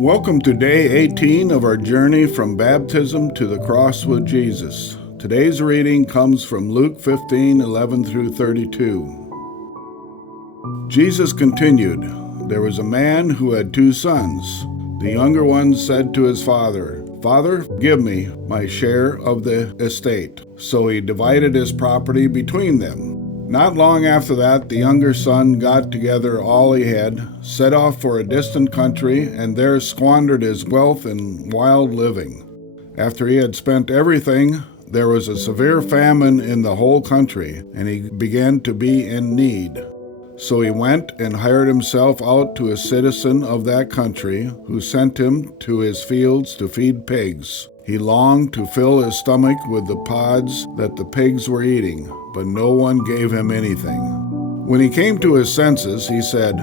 Welcome to day 18 of our journey from baptism to the cross with Jesus. Today's reading comes from Luke 15:11 through 32. Jesus continued, "There was a man who had 2 sons. The younger one said to his father, 'Father, give me my share of the estate.' So he divided his property between them. Not long after that, the younger son got together all he had, set off for a distant country, and there squandered his wealth in wild living. After he had spent everything, there was a severe famine in the whole country, and he began to be in need. So he went and hired himself out to a citizen of that country, who sent him to his fields to feed pigs. He longed to fill his stomach with the pods that the pigs were eating, but no one gave him anything. When he came to his senses, he said,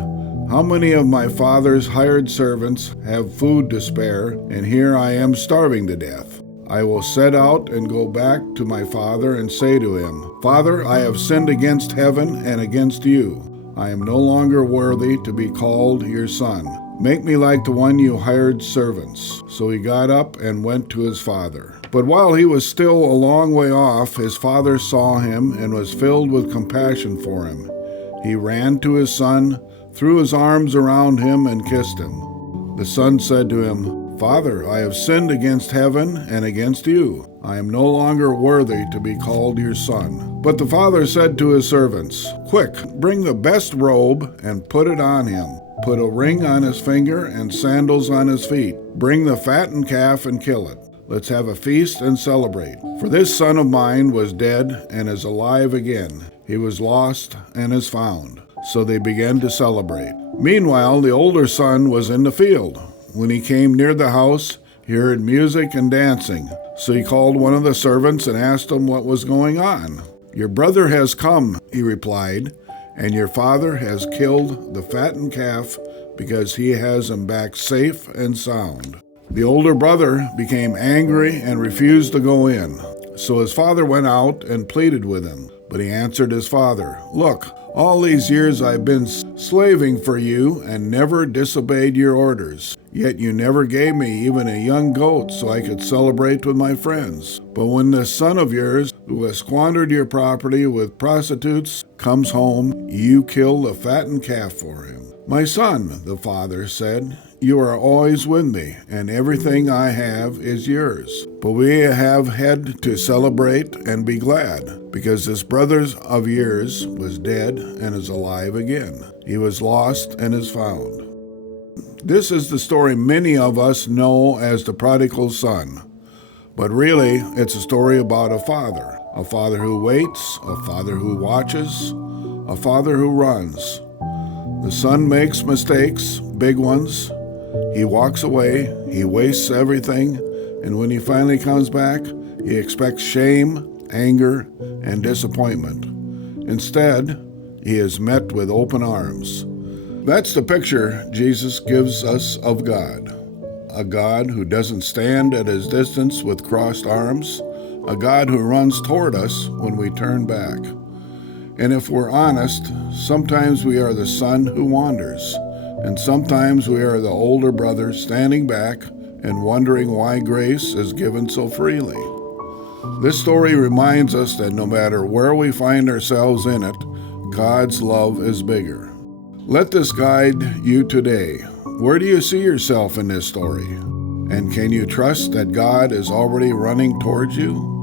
'How many of my father's hired servants have food to spare, and here I am starving to death? I will set out and go back to my father and say to him, Father, I have sinned against heaven and against you. I am no longer worthy to be called your son. Make me like the one you hired servants.' So he got up and went to his father. But while he was still a long way off, his father saw him and was filled with compassion for him. He ran to his son, threw his arms around him, and kissed him. The son said to him, 'Father, I have sinned against heaven and against you. I am no longer worthy to be called your son.' But the father said to his servants, 'Quick, bring the best robe and put it on him. Put a ring on his finger and sandals on his feet. Bring the fattened calf and kill it. Let's have a feast and celebrate. For this son of mine was dead and is alive again. He was lost and is found.' So they began to celebrate. Meanwhile, the older son was in the field. When he came near the house, he heard music and dancing. So he called one of the servants and asked him what was going on. 'Your brother has come,' he replied, 'and your father has killed the fattened calf because he has him back safe and sound.' The older brother became angry and refused to go in. So his father went out and pleaded with him. But he answered his father, 'Look, all these years I've been slaving for you and never disobeyed your orders. Yet you never gave me even a young goat so I could celebrate with my friends. But when this son of yours, who has squandered your property with prostitutes, comes home, you kill the fattened calf for him.' 'My son,' the father said, 'you are always with me, and everything I have is yours. But we have had to celebrate and be glad, because this brother of yours was dead and is alive again. He was lost and is found.'" This is the story many of us know as the prodigal son. But really, it's a story about a father who waits, a father who watches, a father who runs. The son makes mistakes, big ones. He walks away, he wastes everything, and when he finally comes back, he expects shame, anger, and disappointment. Instead, he is met with open arms. That's the picture Jesus gives us of God. A God who doesn't stand at his distance with crossed arms, a God who runs toward us when we turn back. And if we're honest, sometimes we are the son who wanders, and sometimes we are the older brother standing back and wondering why grace is given so freely. This story reminds us that no matter where we find ourselves in it, God's love is bigger. Let this guide you today. Where do you see yourself in this story? And can you trust that God is already running towards you?